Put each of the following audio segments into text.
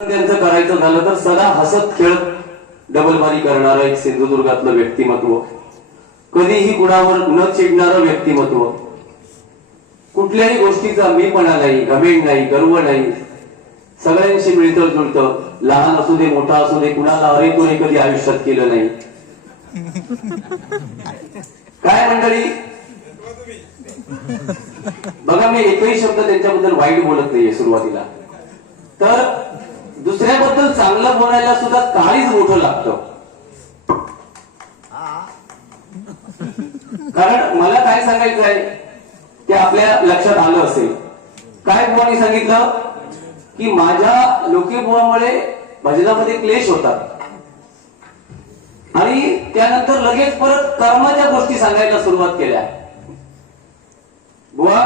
त्यांचं करायचं झालं तर सदा हसत खेळत डबलबारी करणारं एक सिंधुदुर्गातलं व्यक्तिमत्व, कधीही कुणावर न चिडणारं व्यक्तिमत्व, कुठल्याही गोष्टीचा मीपणा नाही, घमेंड नाही, गर्व नाही, सगळ्यांशी मिळतं जुळतं, लहान असू दे मोठा असू दे, कुणाला अरे तुरे कधी आयुष्यात केलं नाही. काय मंडळी, बघा मी एकही शब्द त्यांच्याबद्दल वाईट बोलत नाहीये सुरुवातीला, तर दुसऱ्याबद्दल चांगलं बोलायला सुद्धा काहीच मोठं लागतं. कारण मला काय सांगायचं आहे ते आपल्या लक्षात आलं असेल. काय बुवांनी सांगितलं की माझ्या लोके बुवामुळे भजनामध्ये क्लेश होतात आणि त्यानंतर लगेच परत कर्माच्या गोष्टी सांगायला सुरुवात केल्या. बुवा,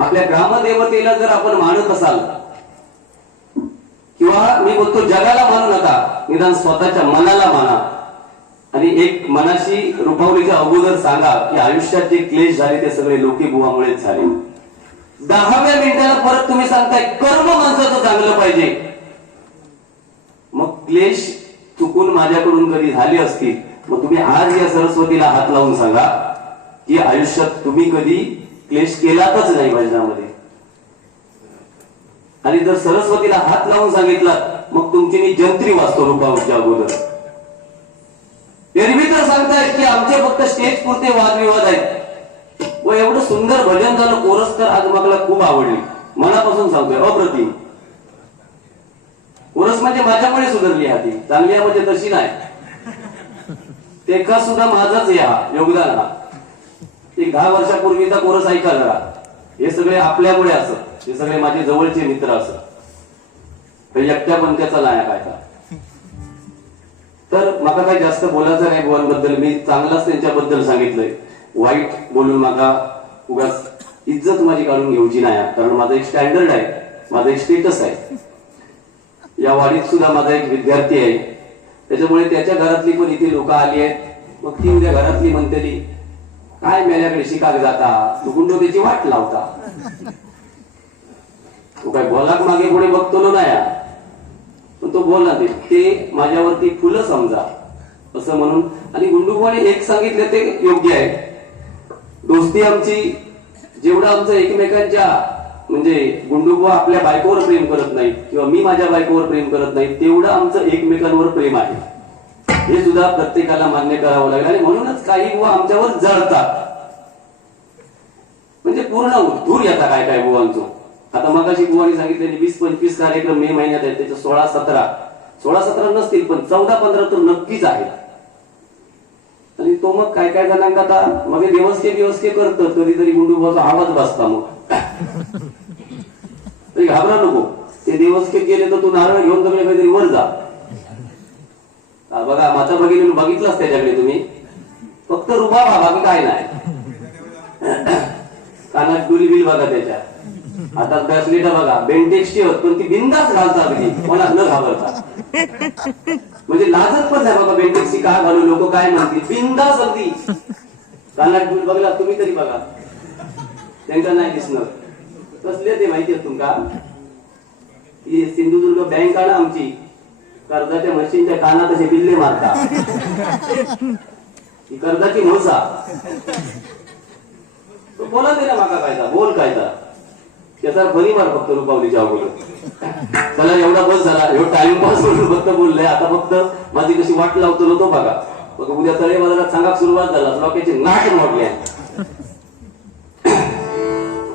आपल्या ग्रामदेवतेला जर आपण मानत असाल, किंवा मी बोलतो जगाला मानू नका, निदान स्वतःच्या मनाला माना आणि एक मनाशी रुपावलीच्या अगोदर सांगा की आयुष्यात जे क्लेश झाले ते सगळे लोके बुवामुळेच झाले. 10व्या मिनिटाला परत तुम्ही सांगताय कर्म माणसाचं चांगलं पाहिजे. मग क्लेश चुकून माझ्याकडून कधी झाले असतील, मग तुम्ही आज या सरस्वतीला हात लावून सांगा की आयुष्यात तुम्ही कधी क्लेश केलाच नाही भजनामध्ये. आणि जर सरस्वतीला हात लावून सांगितला मग तुमची मी जंत्री वाचतो रुपावलीच्या अगोदर. एरवी तर सांगतायत की आमचे फक्त स्टेज पुरते वादविवाद आहेत, व एवढं सुंदर भजन झालं, कोरस तर आज मला खूप आवडली, मनापासून सांगतोय, अप्रतिम. कोरस म्हणजे माझ्यामुळे सुधारली हाती, चांगली आहे म्हणजे तशी नाही, ते का सुद्धा माझाच या योगदान. हा एक 10 वर्षापूर्वीचा कोरस ऐका जरा. हे सगळे आपल्यामुळे असत, हे सगळे माझे जवळचे मित्र असत, एकट्या पंथाचा नाही काय का. तर मला काही जास्त बोलायचं नाही बुवांबद्दल, मी चांगलाच त्यांच्याबद्दल सांगितलंय. वाईट बोलून मला उगाच इज्जत माझी काढून घेऊची नाही, कारण माझं एक स्टँडर्ड आहे, माझं एक स्टेटस आहे. या वाडीत सुद्धा माझा एक विद्यार्थी आहे, त्याच्यामुळे त्याच्या घरातली पण इथे लोक आली आहेत. मग ती उद्या घरातली म्हणते काय मेल्याकडे शिकायला जाता, तू गुंडो त्याची वाट लावता, तू काय बोलाक मागे पुढे बघतो नाही, पण तो बोलला ते माझ्यावरती फुलं समजा असं म्हणून. आणि गुंडूबाने एक सांगितलं ते योग्य आहे. दोस्ती आमची, जेवढं आमचं एकमेकांच्या, म्हणजे गुंडूबा आपल्या बायकोवर प्रेम करत नाही किंवा मी माझ्या बायकोवर प्रेम करत नाही, तेवढं आमचं एकमेकांवर प्रेम आहे, हे सुद्धा प्रत्येकाला मान्य करावं लागेल. आणि म्हणूनच काही बुवा आमच्यावर जळतात, म्हणजे पूर्ण धूर येतात काय काय बुवांचो. आता मगाशी बुवानी सांगितलेले 20-25 कार्यक्रम मे महिन्यात आहेत, त्याच्या 16-17 नसतील पण 14-15 तर नक्कीच आहेत. आणि तो मग काय काय जणांना आता मग दिवसके करत, कधीतरी गुंडूबाचा आवाज बसता, मग तरी घाबरा नको. ते दिवसके गेले तर तू नारळ घेऊन तुम्ही काहीतरी वर जा. बघा माता भगिनी बघितलंच त्याच्याकडे तुम्ही, फक्त रुबा बाकी काय नाही. कानात डुली बिल बघा, त्याच्या हातात ब्रेसलेट बघा, बेंटेक्सची होत पण ती बिंदास घालता अगदी, मला न घाबरता, म्हणजे लाजत पण नाही बाबा बेंटेक्सची का घालू, लोक काय म्हणतील, बिंदास अगदी. कानात डुल बघला तुम्ही तरी बघा, त्यांना नाही दिसणार कसले ते माहिती आहे तुमका. ही सिंधुदुर्ग बँक आहे ना आमची, कर्जाच्या मशीनच्या कानात असे बिल्ले मारता, ही कर्जाची मोसा. बोला ते ना माका कायदा बोल कायदा, त्याचा बरी मार फक्त रुपावलीच्या अगोदर. चला एवढा बस झाला, एवढं टाइमपास म्हणून फक्त बोललंय. आता फक्त माझी कशी वाट लावतो तो बघा. बघा उद्या तळे बाजारात सांगा सुरुवात झाला, लोकांची नाट मोडली आहे.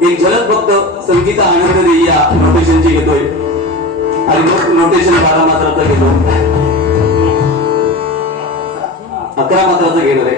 एक झलक फक्त संगीता आनंद दे या नोटेशनची घेतोय आणि नोटेशन 12 मात्राचं घेतो, 11 मात्राचं घेणार आहे.